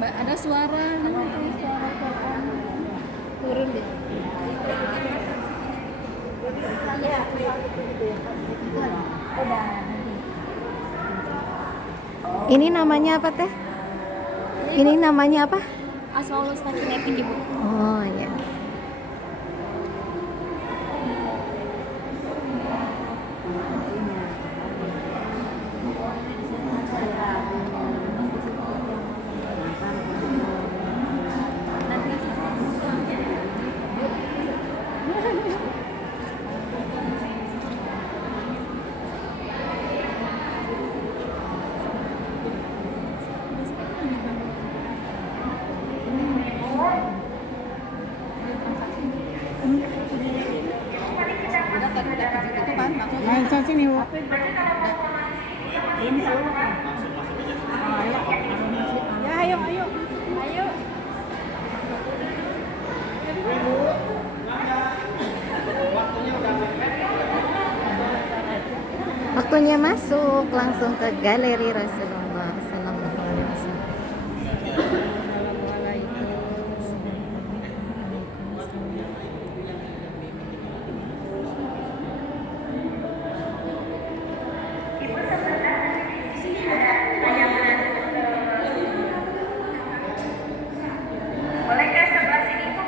ada suara Quran. Turun deh. Ini namanya apa teh? Ini namanya apa? Asmaul Husna Kinetik, Ibu. Oh ya. Main sini, Bu. Ya, ayo. Waktunya masuk langsung ke galeri Rasulullah Sallallahu Alaihi Wasallam. Boleh ke sebelah sini, Bu?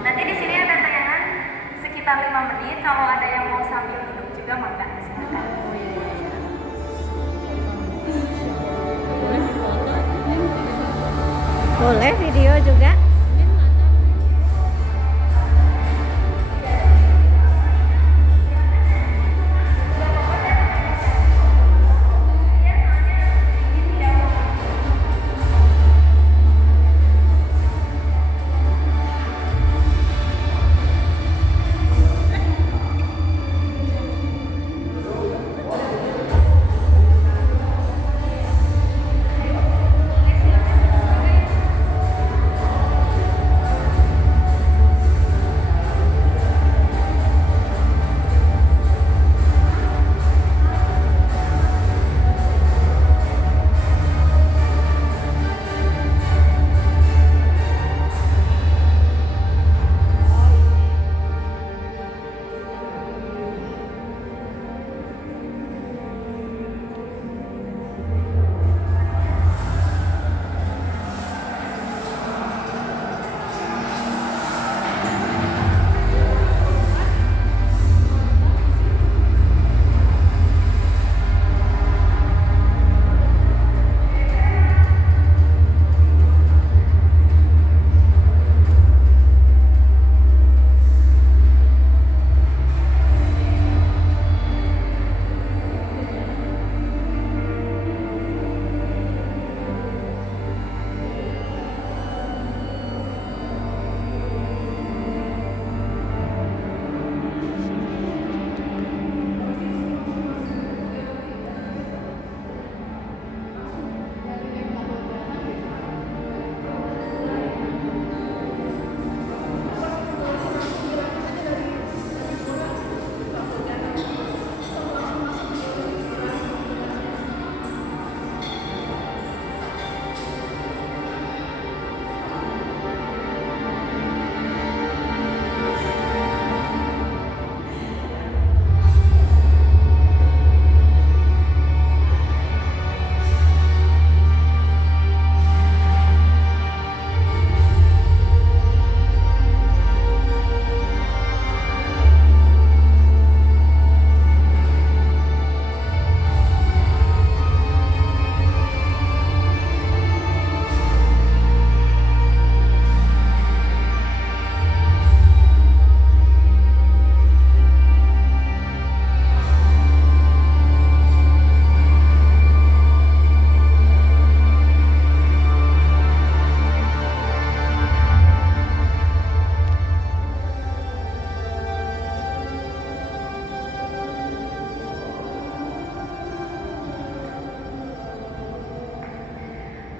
Nanti di sini ada tayangan sekitar 5 menit. Kalau ada yang mau sambil duduk juga, maka silakan. Boleh video juga.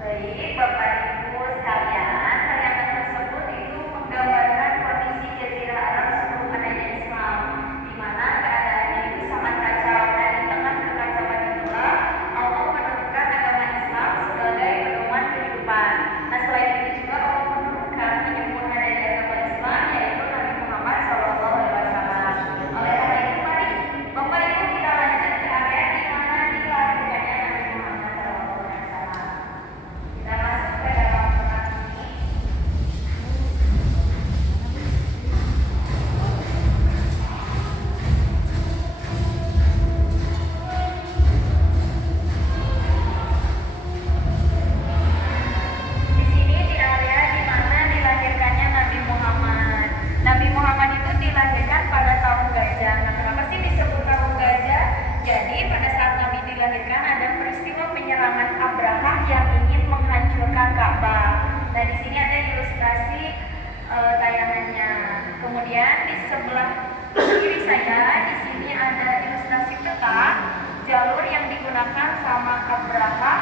Baik, Bapak Ibu sekalian, tayangan tersebut itu menggambarkan kondisi Jazirah Arab sebelum adanya Islam, di mana keadaannya itu sangat kacau, dan di tengah kekacauan itulah Allah menentukan agama Islam sebagai pedoman Kemudian di sebelah kiri saya di sini ada ilustrasi peta jalur yang digunakan sama Abraha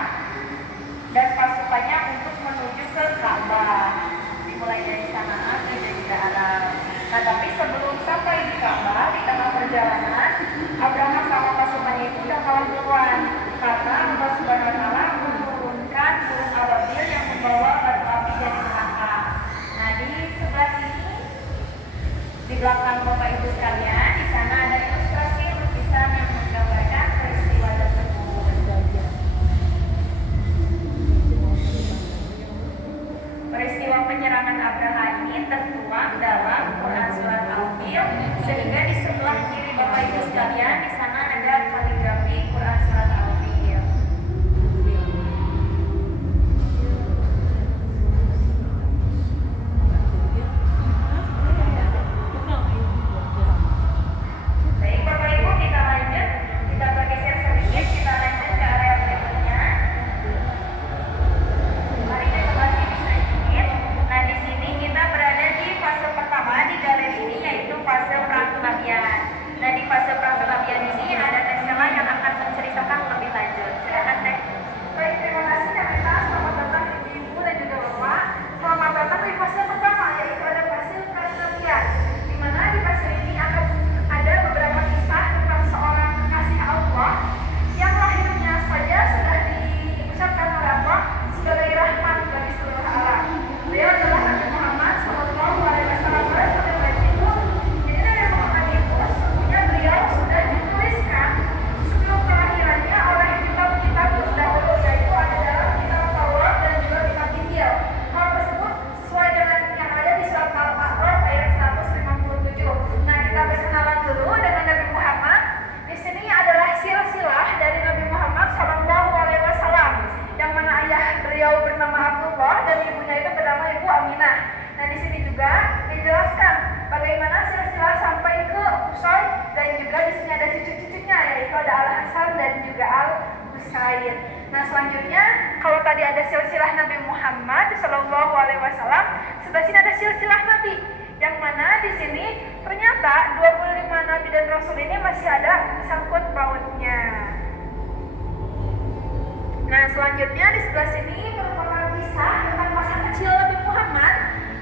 dan pasukannya untuk menuju ke Ka'bah. Dimulai dari sana ke Jazirah Arab. Nah, tapi sebelum sampai di Ka'bah, di tengah perjalanan, Abraha sama pasukannya itu udah kalah duluan karena Allah Subhanahu wa Ta'ala menurunkan burung ababil yang membawa batu api dari neraka. Nah, di sebelah sini, di belakang Bapak Ibu sekalian, di sana ada ilustrasi lukisan yang menggambarkan peristiwa tersebut. Peristiwa penyerangan Abraha ini tertuang dalam Quran Surat Al-Fil, sehingga di sebelah kiri Bapak Ibu sekalian, di sana ada kaligrafi Quran Surat Al-Fil. Baik Bapak Ibu, kita lanjut, kita bergeser sedikit, kita lanjut ke area berikutnya. Mari ke sebelah sini sedikit. Nah, di sini kita berada di fase pertama di galeri ini, yaitu fase perang kenabian. Nah, di fase perang kenabian ini ada Teh Sela yang akan menceritakan lebih lanjut. Silakan Teh. Baik, terima kasih Kak Meta. Selamat datang Ibu dan juga Bapak. Selamat datang di fase pertama, yaitu ada fase perang kenabian. Di mana di fase ini akan ada beberapa kisah tentang seorang kekasih Allah yang lahirnya saja sudah diucapkan oleh Allah sebagai rahmat bagi seluruh alam. Beliau adalah Nabi Muhammad SAW. Jadi Nabi Muhammad itu sesungguhnya beliau sudah dituliskan sebelum kelahirannya oleh kitab-kitab terdahulu, yaitu ada dalam kitab Taurat dan juga kitab Injil. Hal tersebut sesuai dengan yang ada di surat Al-A'raf ayat 157. Nah, kita berkenalan dulu dengan Nabi Muhammad. Di sini adalah silsilah dari Nabi Muhammad SAW, yang mana ayah beliau bernama Abdullah dan ibunya itu bernama Ibu Aminah. Nah, di sini juga dijelaskan bagaimana silsilah sampai ke Qusay, dan juga di sini ada cucu-cucunya, yaitu ada Al-Hasan dan juga Al-Husain. Nah, selanjutnya kalau tadi ada silsilah Nabi Muhammad SAW, sebelah sini ada silsilah Nabi, yang mana di sini ternyata 25 Nabi dan Rasul ini masih ada sangkut pautnya. Nah, selanjutnya di sebelah sini merupakan kisah tentang masa kecil Nabi Muhammad.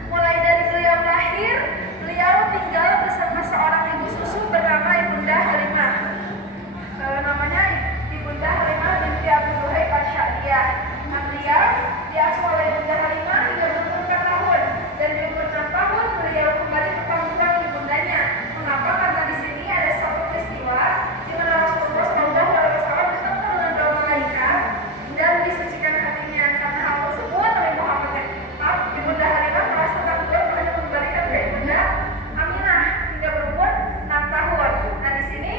Mulai dari beliau lahir, beliau tinggal bersama seorang ibu susu bernama Ibunda Halimah. Namanya Ibunda Halimah binti Abu Luhaib Asy-Sya'diyah. Nah, beliau diasuh oleh Ibunda Halimah hingga berumur 4 tahun, dan di umur 6 tahun beliau kembali ke kampung ibundanya. Mengapa? Karena di sini ada satu peristiwa di mana Rasulullah SAW bertemu dengan dua malaikat dan disucikan hatinya. Karena hal tersebut, Nabi Muhammad Ibunda Halimah merasa takut, makanya mengembalikan ke Ibunda Aminah hingga berumur 6 tahun. Nah, di sini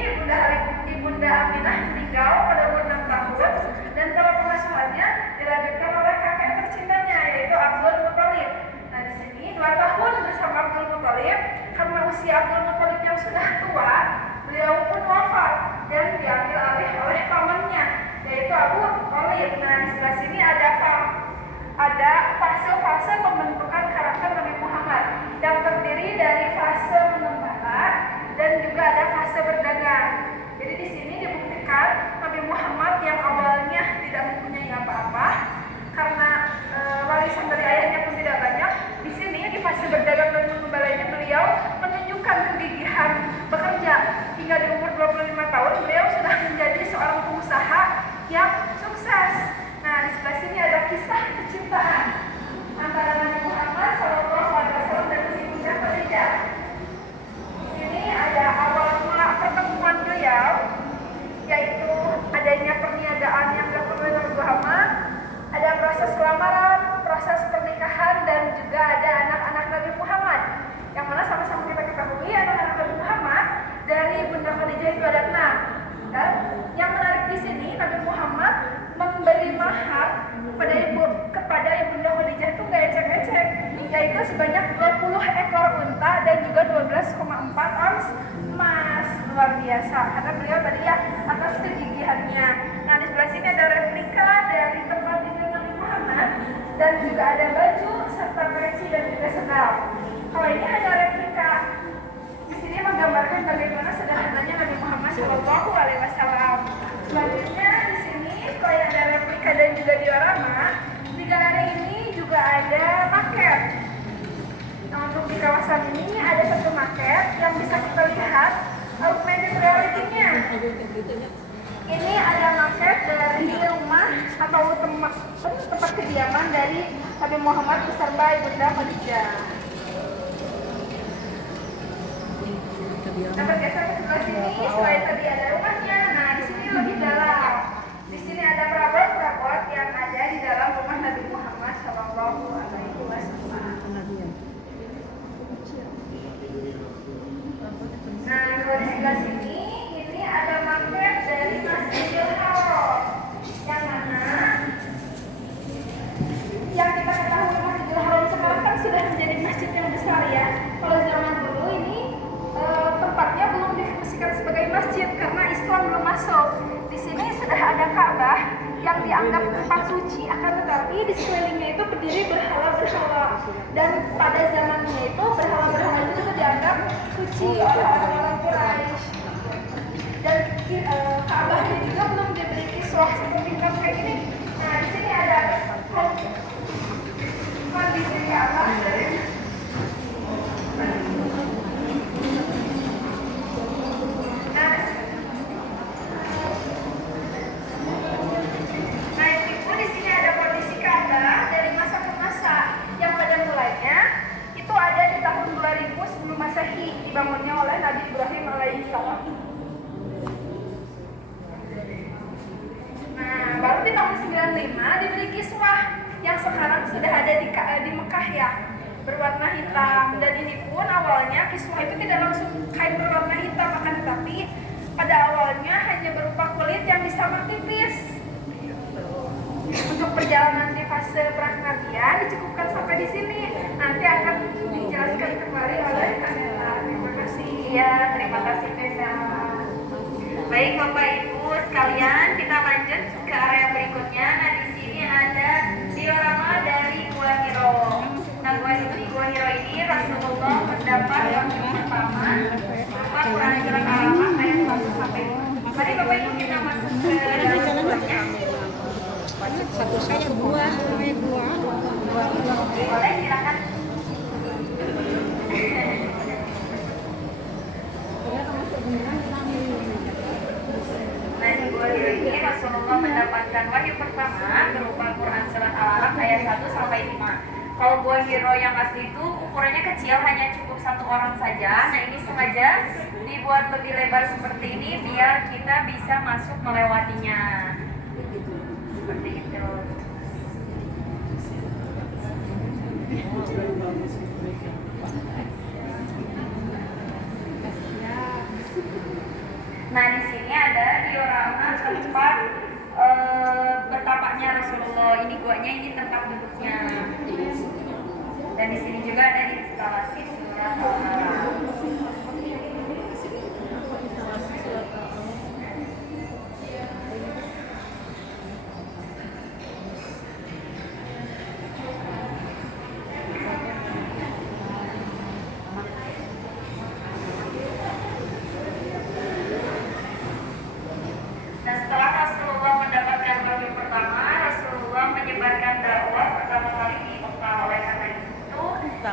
Ibunda Aminah meninggal pada umur 6 tahun, dan kalau pengasuhannya dilanjutkan oleh kakek tercintanya, yaitu Abdul Muthalib. Nah, di sini 2 tahun bersama Abdul Muthalib. Karena usia Abdul Muthalib yang sudah tua, beliau pun wafat dan diambil alih oleh pamannya, yaitu Abu Thalib. Nah, di sebelah sini ada fase-fase pembentukan karakter Nabi Muhammad yang terdiri dari fase mengembala dan juga ada fase berdagang. Jadi di sini dibuktikan Nabi Muhammad yang awalnya tidak mempunyai apa-apa karena warisan dari ayahnya pun tidak banyak. Di sini di fase berdagang dan mengembala ini beliau menunjukkan kegigihan bekerja hingga di umur 25 tahun beliau sudah menjadi seorang pengusaha yang sukses. Nah, di sebelah sini ada kisah kecintaan antara Nabi Muhammad SAW dan Ibunda Khadijah. Di sini ada awal mula pertemuan beliau, yaitu adanya perniagaan yang dilakukan oleh Nabi Muhammad, ada proses lamaran, proses pernikahan, dan juga ada anak-anak Nabi Muhammad. Yang mana sama-sama kita ketahui anak-anak Nabi Muhammad dari Bunda Khadijah itu ada 6. Dan yang menarik di sini, Nabi Muhammad memberi mahar kepada Ibunda Khadijah itu gak ecek-ecek, yaitu sebanyak 20 ekor unta dan juga 12,4 ons emas. Luar biasa, karena beliau tadi ya atas kegigihannya. Nah, di sebelah sini ada replika dari tempat tidur Nabi Muhammad, dan juga ada baju serta peci dan juga sendal. Kalau ini hanya replika, Di sini menggambarkan bagaimana sederhananya Nabi Muhammad Shallallahu Alaihi Wasallam. Selanjutnya di sini selain ada replika dan juga diorama, di galeri ini juga ada maket. Nah, untuk di kawasan ini ada satu maket yang bisa kita lihat augmented reality-nya. Ini ada maket dari rumah atau tempat kediaman dari Nabi Muhammad beserta Ibunda Khadijah. Nah, bergeser ke sebelah sini, selain tadi ada rumahnya, nah di sini lebih dalam. Di sini ada perabot-perabot yang ada di dalam rumah Nabi Muhammad Shallallahu Alaihi Wasallam. Nah, kalau di sebelah sini, ini ada maket dari Masjidil Haram, yang mana yang kita ketahui Masjidil Haram sekarang kan sudah menjadi masjid yang besar ya. Kalau zaman dulu ini tempatnya belum difungsikan sebagai masjid karena Islam belum masuk. Di sini sudah ada Ka'bah yang dianggap tempat suci, akan tetapi di sekelilingnya itu berdiri berhala-berhala. Dan pada zamannya itu berhala-berhala itu dianggap suci oleh orang-orang Quraisy. Dan Ka'bahnya juga belum diberi kiswah seperti kayak gini. Nah, di sini ada kondisi Ka'bah dari dibangunnya oleh Nabi Ibrahim alaihissalam. Nah, baru di tahun 95 diberi kiswah yang sekarang sudah ada di Mekah ya, berwarna hitam. Dan ini pun awalnya kiswah itu tidak langsung kain berwarna hitam, akan tetapi pada awalnya hanya berupa kulit yang disamar tipis. Untuk perjalanan di fase pra-kenabian dicukupkan sampai di sini. Nanti akan dijelaskan kembali oleh Kanela. Terima kasih. Iya, terima kasih Tessa. Baik Bapak Ibu sekalian, kita lanjut ke area berikutnya. Nah, di sini ada diorama dari Gua Hiro. Nah, Gua Hiro ini Rasulullah mendapat yang pertama berupa Quran surat Al-Alaq ayat 1 sampai 5. Mari Bapak Ibu kita masuk ke dalam buahnya. Satu saya buah. Boleh, silakan. Nah, di Gua Hiro ini Rasulullah mendapatkan wahyu pertama berupa Quran surat Al-Alaq ayat 1 sampai 5. Kalau Gua Hiro yang asli itu ukurannya kecil, hanya cukup satu orang saja. Nah, ini sengaja dibuat lebih lebar seperti ini biar kita bisa masuk melewatinya. Seperti itu. Nah, di sini ada diorama tempat bertapaknya Rasulullah. Ini guanya, ini tempat duduknya. Dan di sini juga ada instalasi surat Al-Baqarah.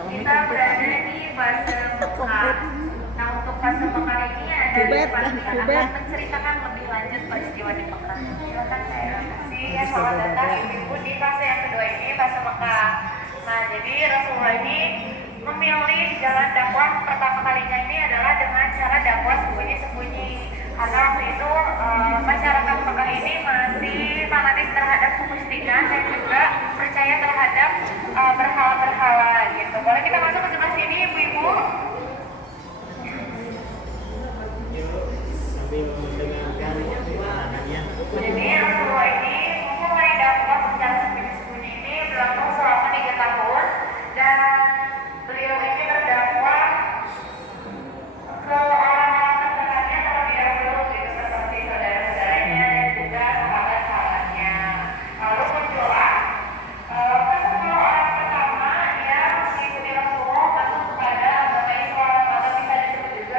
Kita berada di fase Mekah. Nah, untuk fase Mekah ini ada akan menceritakan lebih lanjut peristiwa di Mekah. Silakan saya kasih ya, selamat datang Ibu di fase yang kedua ini, fase Mekah. Nah, jadi Rasulullah ini memilih jalan dakwah pertama kalinya ini adalah dengan cara dakwah sembunyi-sembunyi. Karena waktu itu masyarakat Mekah ini masih fanatik terhadap kemusyrikan dan juga percaya terhadap berhala-berhala gitu. Boleh kita masuk ke sebelah sini, Ibu-ibu? Jadi Rasulullah ini memulai dakwah secara sembunyi-sembunyi ini berlangsung selama 3 tahun, dan beliau ini berdakwah ke orang-orang terdekatnya terlebih dahulu gitu, seperti saudara-saudaranya dan juga sahabat-sahabatnya. Lalu muncullah ke-10 orang pertama yang mengikuti Rasulullah masuk kepada agama Islam, atau bisa disebut juga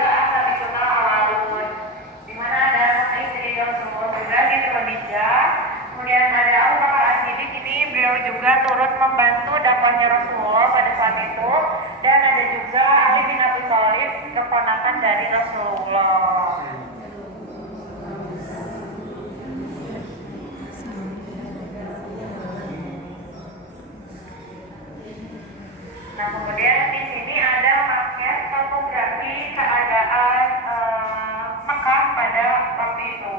juga turut membantu dakwahnya Rasulullah pada saat itu, dan ada juga Ali bin Abi Thalib, keponakan dari Rasulullah. Nah, kemudian di sini ada maket topografi keadaan Mekah pada waktu itu.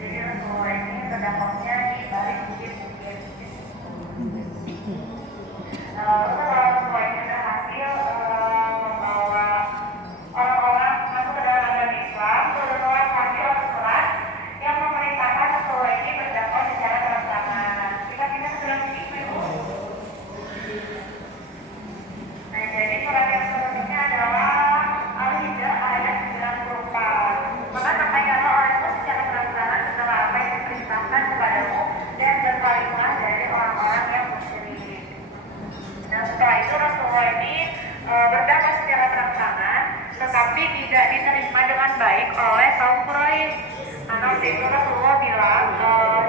Jadi Rasulullah ini terdapatnya di balik bukit-bukit. Lalu setelah Rasulullah ini berhasil membawa orang-orang masuk ke dalam agama Islam, turunlah wahyu atau surat yang memerintahkan Rasulullah ini berdakwah secara terang-terangan. Kita ke dalam ini, Ibu. Nah, jadi surat yang selanjutnya adalah Al-Hijr ayat 94. Maka sampaikanlah olehmu secara terang-terangan setelah apa yang diperintahkan kepadamu dan berpalinglah dari orang-orang yang musyrik. Nah, setelah itu Rasulullah ini berdakwah secara terang-terangan, tetapi tidak diterima dengan baik oleh kaum Quraisy. Karena waktu itu Rasulullah bilang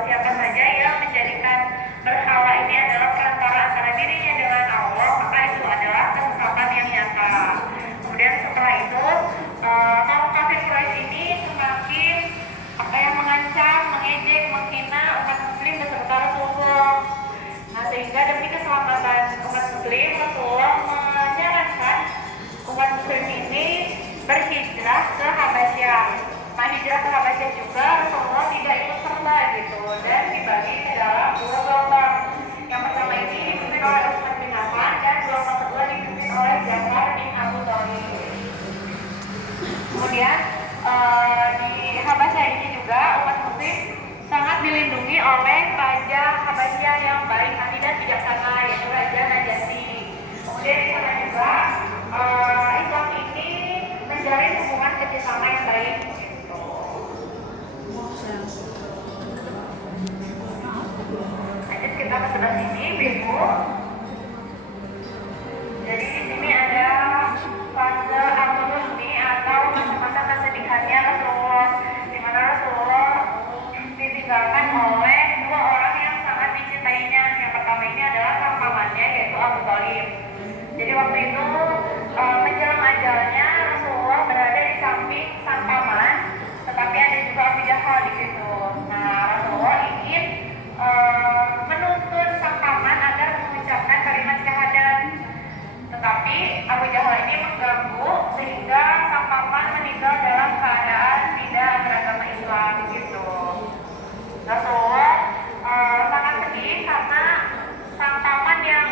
siapa saja yang menjadikan berhala ini adalah perantara antara dirinya dengan Allah, maka itu adalah kesesatan yang nyata. Kemudian setelah itu kaum kafir Quraisy ini semakin mengancam, mengejek, menghina umat muslim beserta Rasulullah. Nah, sehingga demi keselamatan umat muslim, Rasulullah menyarankan umat muslim ini berhijrah ke Habasyah. Nah, hijrah ke Habasyah juga Rasulullah tidak ikut serta gitu, dan dibagi ke dalam dua gelombang. Yang pertama ini dipimpin oleh Utsman bin Affan, dan gelombang kedua dipimpin oleh Ja'far bin Abu Thalib. Kemudian di Habasyah ini juga umat muslim sangat dilindungi oleh Raja Habasyah yang baik hati dan bijaksana, yaitu Raja Najasyi. Kemudian di sana juga Islam ini menjalin hubungan kerjasama yang baik. Lanjut kita ke sebelah sini, Ibu. Jadi di sini ada fase Al-Husni atau masa-masa kesedihannya Rasulullah, di mana Rasulullah ditinggalkan oleh dua orang yang sangat dicintainya. Yang pertama ini adalah sang pamannya, yaitu Abu Thalib. Jadi waktu itu menjelang ajalnya Rasulullah berada di samping sang paman, tetapi ada juga Abu Jahal di situ. Nah, Rasulullah ingin menuntun sang paman agar mengucapkan kalimat syahadat, tetapi Abu Jahal ini mengganggu sehingga sang paman meninggal dalam keadaan tidak beragama Islam gitu. Rasulullah sangat sedih karena sang paman yang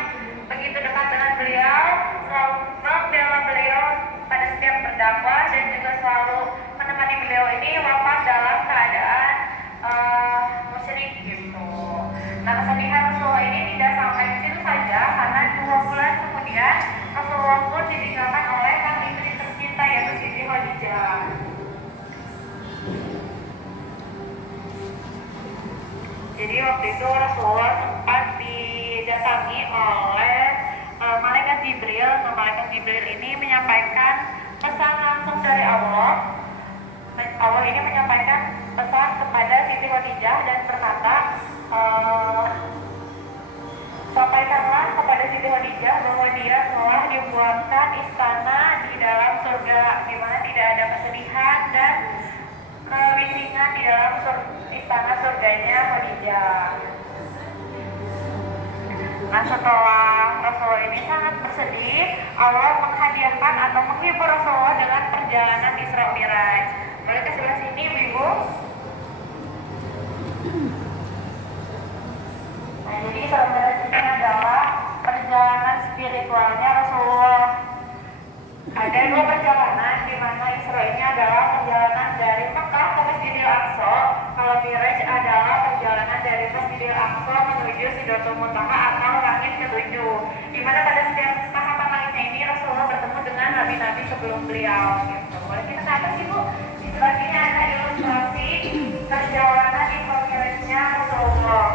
begitu dekat dengan beliau selalu membela beliau pada setiap berdakwah dan juga selalu menemani beliau ini wafat dalam keadaan musyrik gitu. Nah, kesedihan Rasulullah ini tidak sampai di situ saja, karena 2 bulan kemudian Rasulullah pun ditinggalkan oleh sang istri tercinta, yaitu Siti Khadijah. Jadi waktu itu Rasulullah sempat didatangi oleh malaikat Jibril. Nah, malaikat Jibril ini menyampaikan pesan langsung dari Allah. Allah ini menyampaikan pesan kepada Siti Khadijah dan berkata, sampaikanlah kepada Siti Khadijah bahwa dia telah dibuatkan istana di dalam surga, di mana tidak ada kesedihan dan kebisingan di dalam istana surganya Khadijah. Nah, setelah Rasulullah ini sangat bersedih, Allah menghadiahkan atau menghibur Rasulullah dengan perjalanan Isra Mi'raj. Boleh ke sebelah sini, Ibu? Nah, jadi Isra Mi'raj ini adalah perjalanan spiritualnya Rasulullah. Ada 2 perjalanan, di mana Isra ini adalah perjalanan dari Mekah ke Masjidil Aqsa. Kalau Mi'raj adalah perjalanan dari Masjidil Aqsa menuju Sidratul Muntaha atau langit ke-7. Di mana pada setiap tahapan langitnya ini Rasulullah bertemu dengan nabi-nabi sebelum beliau. Gitu. Boleh kita ke atas, Ibu? Di sebelah sini ada ilustrasi perjalanan Isra Mi'rajnya Rasulullah.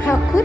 Takut?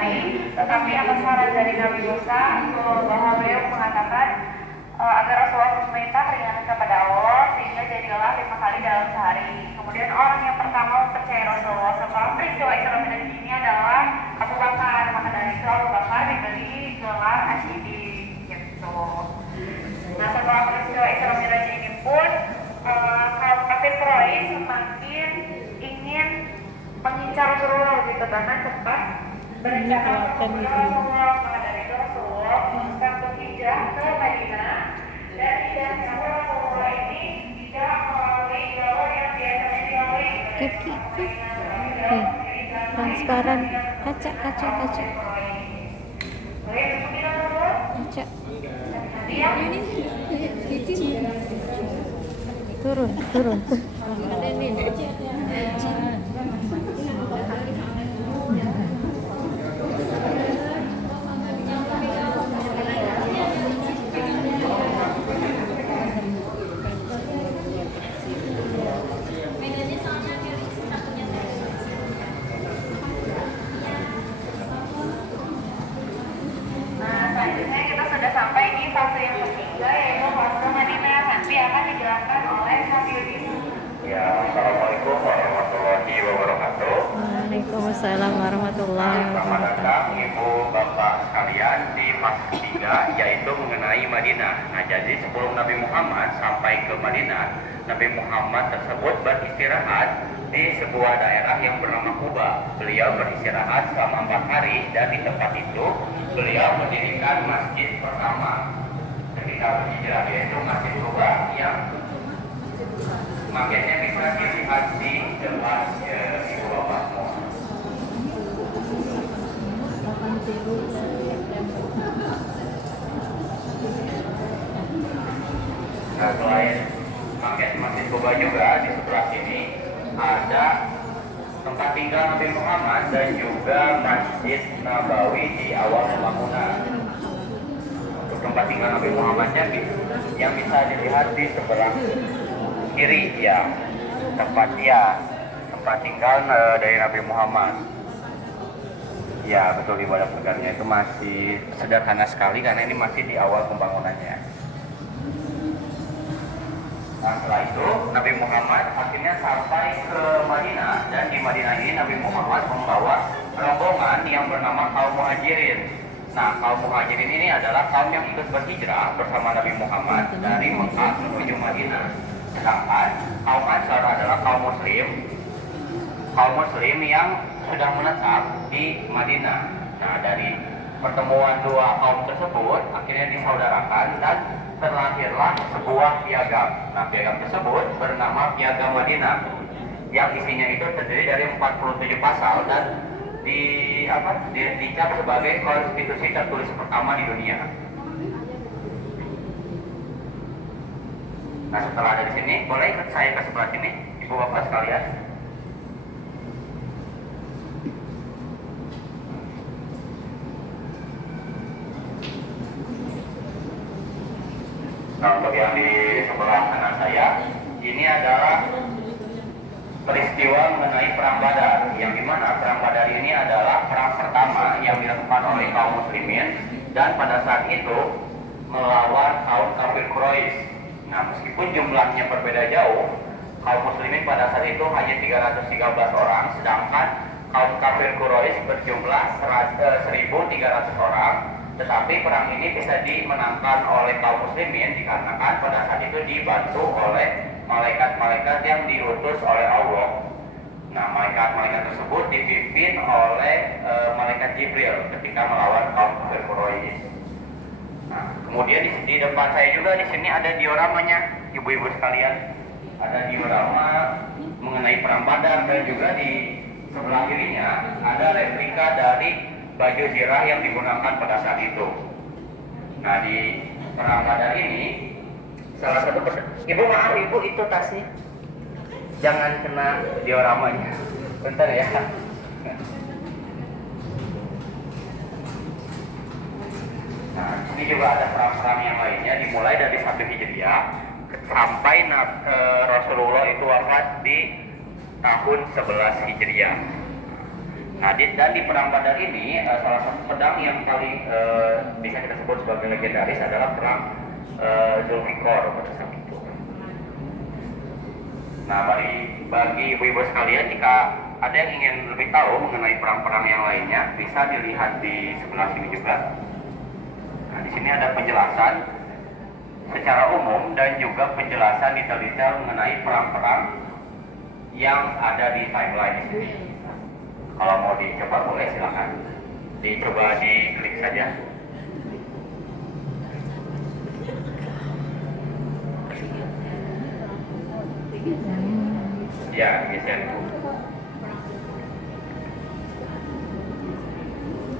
hari, tetapi atas saran dari Nabi Musa bahwa beliau mengatakan agar Rasulullah meminta keringanan kepada Allah sehingga jadilah 5 kali dalam sehari. Kemudian orang yang pertama mempercayai Rasulullah setelah peristiwa Isra Mi'raj ini adalah Abu Bakar. Maka dari itu Abu Bakar diberi gelar Asyidi gitu. Nah, setelah peristiwa Isra Mi'raj ini pun kaum kafir Quraisy semakin ingin mengincar Rasulullah gitu, bahkan sempat berencana untuk membunuh Rasulullah. Maka dari itu Rasulullah memutuskan untuk hijrah ke Madinah, dan hijrahnya Rasulullah ini tidak melalui jalur yang biasanya dilalui. Kaki itu transparan, kaca. Turun. Selanjutnya kita sudah sampai di fase yang ketiga, yaitu fase Madinah. Nanti akan dijelaskan oleh Hafiz. Ya, Assalamualaikum warahmatullahi wabarakatuh. Waalaikumsalam warahmatullahi Selamat wabarakatuh. datang Ibu Bapak sekalian di fase ketiga, yaitu mengenai Madinah. Nah, jadi sebelum Nabi Muhammad sampai ke Madinah, Nabi Muhammad tersebut beristirahat di sebuah daerah yang bernama Kuba. Beliau beristirahat selama 4 hari, dan di tempat itu beliau mendirikan masjid pertama ketika berhijrah, yaitu Masjid Kuba, yang makanya bisa dilihat di depan Ibu Bapak semua. Nah, selain makanya Masjid Kuba juga di sebelah sini ada tempat tinggal Nabi Muhammad dan juga Masjid Nabawi di awal pembangunan. Untuk tempat tinggal Nabi Muhammadnya yang bisa dilihat di sebelah kiri, ya, tempat tinggal dari Nabi Muhammad. Ya, betul, ibadah pegangnya itu masih sederhana sekali karena ini masih di awal pembangunannya. Nah, setelah itu Nabi Muhammad akhirnya sampai ke Madinah, dan di Madinah ini Nabi Muhammad membawa rombongan yang bernama kaum Muhajirin. Nah, kaum Muhajirin ini adalah kaum yang ikut berhijrah bersama Nabi Muhammad dari Mekah menuju Madinah. Sedangkan kaum Ansar adalah kaum muslim yang sudah menetap di Madinah. Nah, dari pertemuan dua kaum tersebut akhirnya disaudarakan dan terlahirlah sebuah piagam. Nah, piagam tersebut bernama Piagam Madinah, yang isinya itu terdiri dari 47 pasal dan dicap sebagai konstitusi tertulis pertama di dunia. Nah, setelah dari sini, boleh ikut saya ke sebelah sini, Ibu Bapak sekalian. Nah, untuk yang di sebelah kanan saya, ini adalah peristiwa mengenai Perang Badar, yang dimana Perang Badar ini adalah perang pertama yang dilakukan oleh kaum muslimin, dan pada saat itu melawan kaum kafir Quraisy. Nah, meskipun jumlahnya berbeda jauh, kaum muslimin pada saat itu hanya 313 orang, sedangkan kaum kafir Quraisy berjumlah 1.300 orang. Tetapi perang ini bisa dimenangkan oleh kaum muslimin dikarenakan pada saat itu dibantu oleh malaikat-malaikat yang diutus oleh Allah. Nah, malaikat-malaikat tersebut dipimpin oleh malaikat Jibril ketika melawan kaum kafir Quraisy. Nah, kemudian di depan saya juga di sini ada dioramanya, ibu-ibu sekalian. Ada diorama mengenai Perang Badar, dan juga di sebelah kirinya ada replika dari baju zirah yang digunakan pada saat itu. Nah, di Perang Badar ini salah satu ibu, maaf ibu, itu tasnya jangan kena dioramanya, bentar ya. Nah, ini juga ada perang-perang yang lainnya, dimulai dari 1 Hijriah sampai Rasulullah itu wafat di tahun 11 Hijriah. Nah, dan di Perang Badar ini salah satu pedang yang paling bisa kita sebut sebagai legendaris adalah perang Zulfikar pada saat itu. Nah, bagi ibu-ibu sekalian, jika ada yang ingin lebih tahu mengenai perang-perang yang lainnya, bisa dilihat di sebelah sini juga. Nah, di sini ada penjelasan secara umum dan juga penjelasan detail-detail mengenai perang-perang yang ada di timeline di sini. Kalau mau dicoba boleh silakan. Dicoba diklik saja. Ya, geser.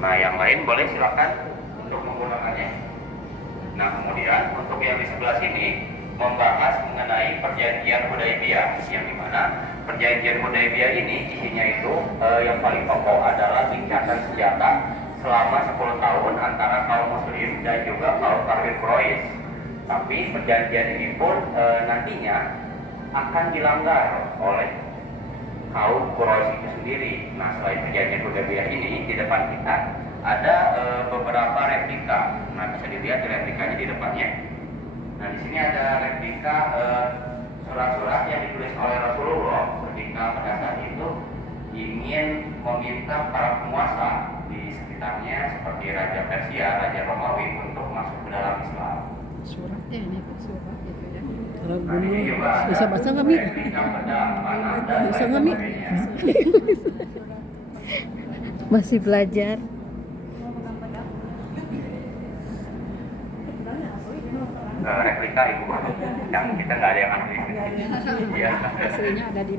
Nah, yang lain boleh silakan untuk menggunakannya. Nah, kemudian untuk yang di sebelah sini membahas mengenai perjanjian Hudaybiyah, yang dimana perjanjian Hudaybiyah ini isinya itu yang paling pokok adalah gencatan senjata selama 10 tahun antara kaum muslim dan juga kaum kafir Quraisy. Tapi perjanjian ini pun nantinya akan dilanggar oleh kaum Quraisy itu sendiri. Nah, selain perjanjian Hudaybiyah ini, di depan kita ada beberapa replika. Nah, bisa dilihat replikanya di depannya. Nah, di sini ada replika surat-surat yang ditulis oleh Rasulullah ketika pada saat itu ingin meminta para penguasa di sekitarnya seperti Raja Persia, Raja Romawi untuk masuk ke dalam Islam. Suratnya ini surat gitu ya. Kalau Nah, ini juga bisa baca nggak, Mi? replika pedang, panah, dan Bisa lain nggak, Mi? sebagainya. Masih belajar. Replika ibu, yang kita nggak ada yang asli. Iya. Aslinya ada di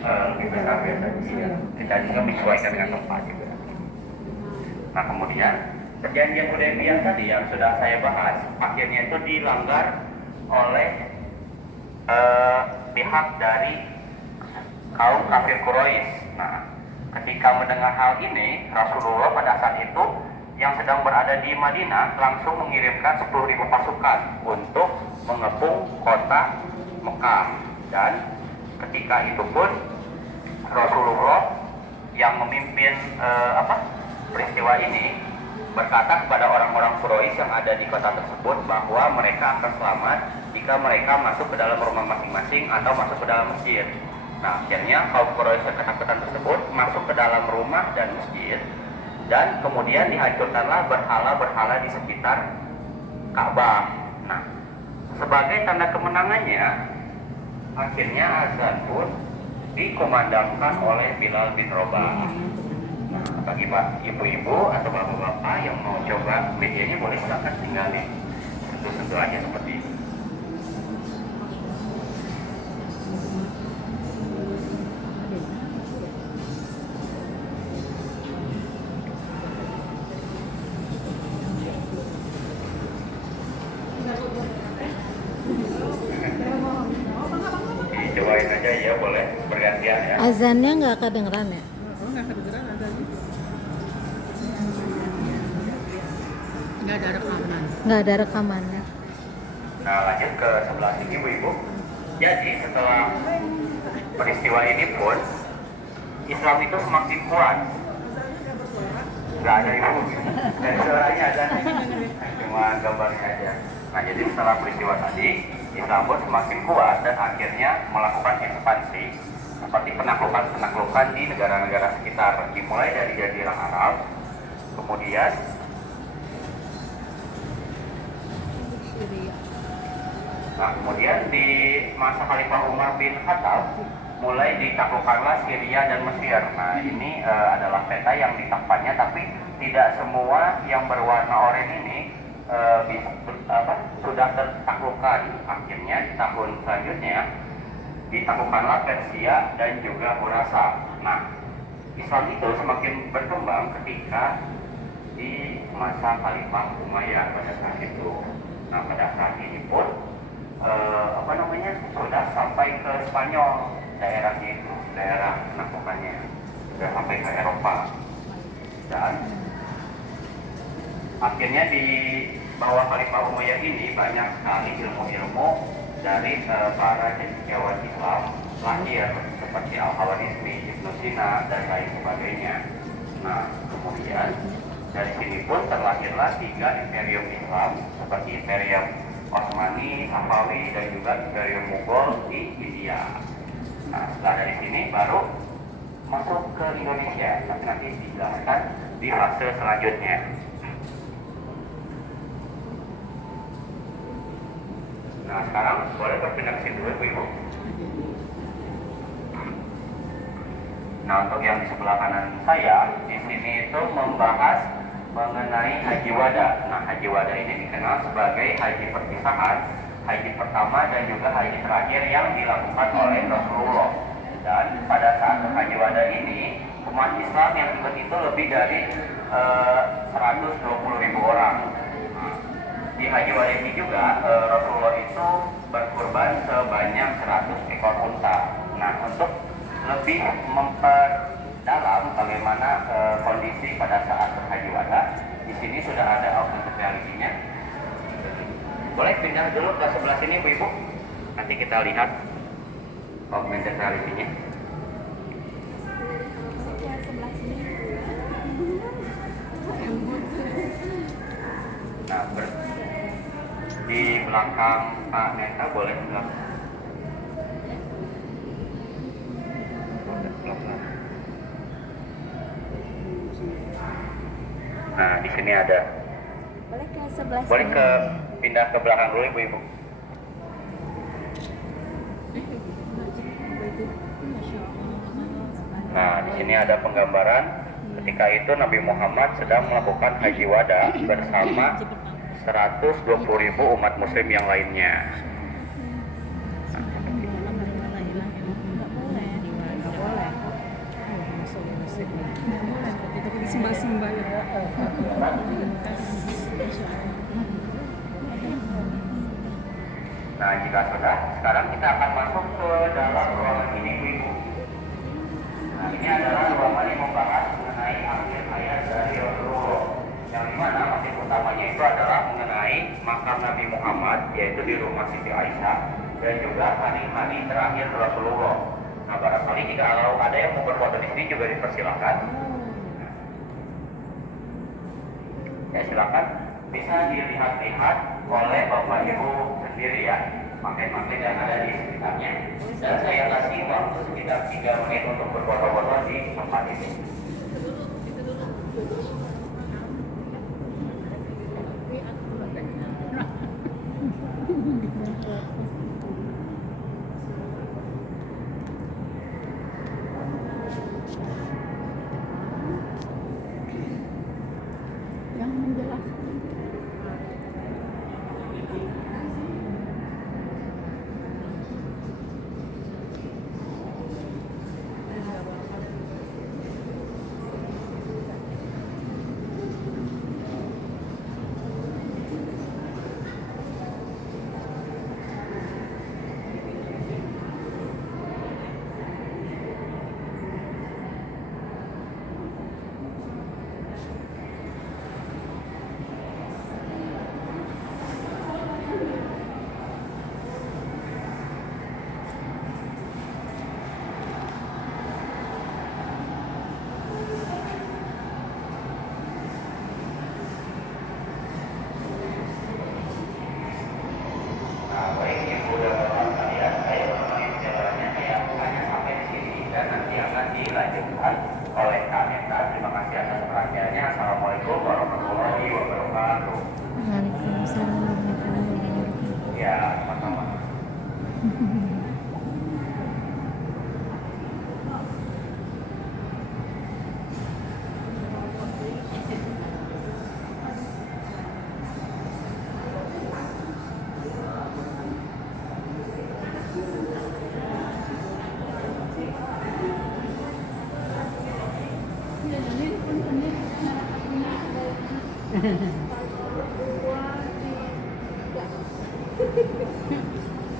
Lebih besar biasanya. Iya. Kita juga menyesuaikan dengan tempat juga. Nah, kemudian perjanjian Hudaybiyah tadi yang sudah saya bahas akhirnya itu dilanggar oleh pihak dari kaum kafir Quraisy. Nah, ketika mendengar hal ini, Rasulullah pada saat itu yang sedang berada di Madinah langsung mengirimkan 10.000 pasukan untuk mengepung kota Mekah. Dan ketika itu pun Rasulullah yang memimpin peristiwa ini berkata kepada orang-orang Quraisy yang ada di kota tersebut bahwa mereka akan selamat jika mereka masuk ke dalam rumah masing-masing atau masuk ke dalam masjid. Nah, akhirnya kaum Quraisy yang ketakutan tersebut masuk ke dalam rumah dan masjid, dan kemudian dihancurkanlah berhala-berhala di sekitar Ka'bah. Nah, sebagai tanda kemenangannya, akhirnya azan pun dikumandangkan oleh Bilal bin Rabah. Nah, bagi ibu-ibu atau bapak-bapak yang mau coba medianya boleh silakan tinggal di sentuh-sentuh aja seperti ini. Dicobain aja ya, boleh bergantian ya. Azannya nggak kedengeran ya? nggak kedengeran ada nggak ada rekaman. Nggak ada rekamannya. Nah, lanjut ke sebelah sini ibu-ibu. Jadi setelah peristiwa ini pun Islam itu semakin kuat. Nggak ada ibu, dan suaranya ada, cuma gambarnya aja. Nah, jadi setelah peristiwa tadi, Islam pun semakin kuat dan akhirnya melakukan ekspansi seperti penaklukan di negara-negara sekitar, dimulai dari Jazirah Arab, kemudian di masa Khalifah Umar bin Khattab mulai ditaklukkanlah Syria dan Mesir. Nah, ini adalah peta yang ditakpannya, tapi tidak semua yang berwarna oranye ini sudah tertaklukkan. Akhirnya di tahun selanjutnya ditaklukkanlah Persia dan juga Khurasan. Nah, Islam itu semakin berkembang ketika di masa Khalifah Umayyah pada saat itu. Nah, pada saat ini pun sudah sampai ke Spanyol, daerahnya itu, daerah penaklukannya sudah sampai ke Eropa. Dan akhirnya di bawah Khalifah Umayyah ini banyak sekali ilmu-ilmu dari para cendekiawan Islam lahir, seperti Al-Khawarizmi, Ibnu Sina, dan lain sebagainya. Nah, kemudian dari sini pun terlahirlah 3 imperium Islam seperti imperium Utsmani, Safawi, dan juga imperium Mughal di India. Nah, setelah dari sini baru masuk ke Indonesia, tapi nanti dijelaskan di fase selanjutnya. Nah, sekarang boleh berpindah ke situ, Ibu. Nah, untuk yang di sebelah kanan saya, di sini itu membahas mengenai haji wada. Nah, haji wada ini dikenal sebagai haji perpisahan, haji pertama dan juga haji terakhir yang dilakukan oleh Rasulullah. Dan pada saat haji wada ini, umat Islam yang ikut itu lebih dari 120.000 orang. Di haji wada ini juga Rasulullah itu berkurban sebanyak 100 ekor unta. Nah, untuk lebih memperdalam bagaimana kondisi pada saat berhaji wada, di sini sudah ada augmented reality-nya. Boleh pindah dulu ke sebelah sini, Bu Ibu. Nanti kita lihat augmented reality-nya. Nah, di belakang Pak Neta boleh belakang. Nah, di sini ada. Boleh ke sebelah Boleh sini. ke pindah ke belakang dulu, Ibu. Nah, di sini ada penggambaran ketika itu Nabi Muhammad sedang melakukan haji wada bersama 120.000 umat muslim yang lainnya. Sembah-sembah ya. Nah, jika sudah, sekarang kita akan masuk ke dalam ruangan ini, Ibu. Nah, ini adalah ruangan yang membahas mengenai akhir hayat dari Rasulullah. Yang dimana motif utamanya itu adalah mengenai makam Nabi Muhammad, yaitu di rumah Siti Aisyah, dan juga hari-hari terakhir Rasulullah. Nah, barangkali jika ada yang mau berfoto di sini juga dipersilakan. Ya, silakan bisa dilihat-lihat oleh Bapak Ibu sendiri ya, pakai-pakai yang ada di sekitarnya. Dan saya kasih waktu sekitar 3 menit untuk berfoto-foto di tempat ini. Yang menjelaskan. Nah, baik Ibu dan Bapak sekalian, saya menemani perjalanannya saya hanya sampai di sini dan nanti akan dilanjutkan oleh Kak Neta. Terima kasih atas perhatiannya. Assalamualaikum warahmatullahi wabarakatuh. Waalaikumsalam warahmatullahi wabarakatuh. Ya, sama-sama.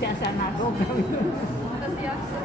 Biasa nado. Terbiasa.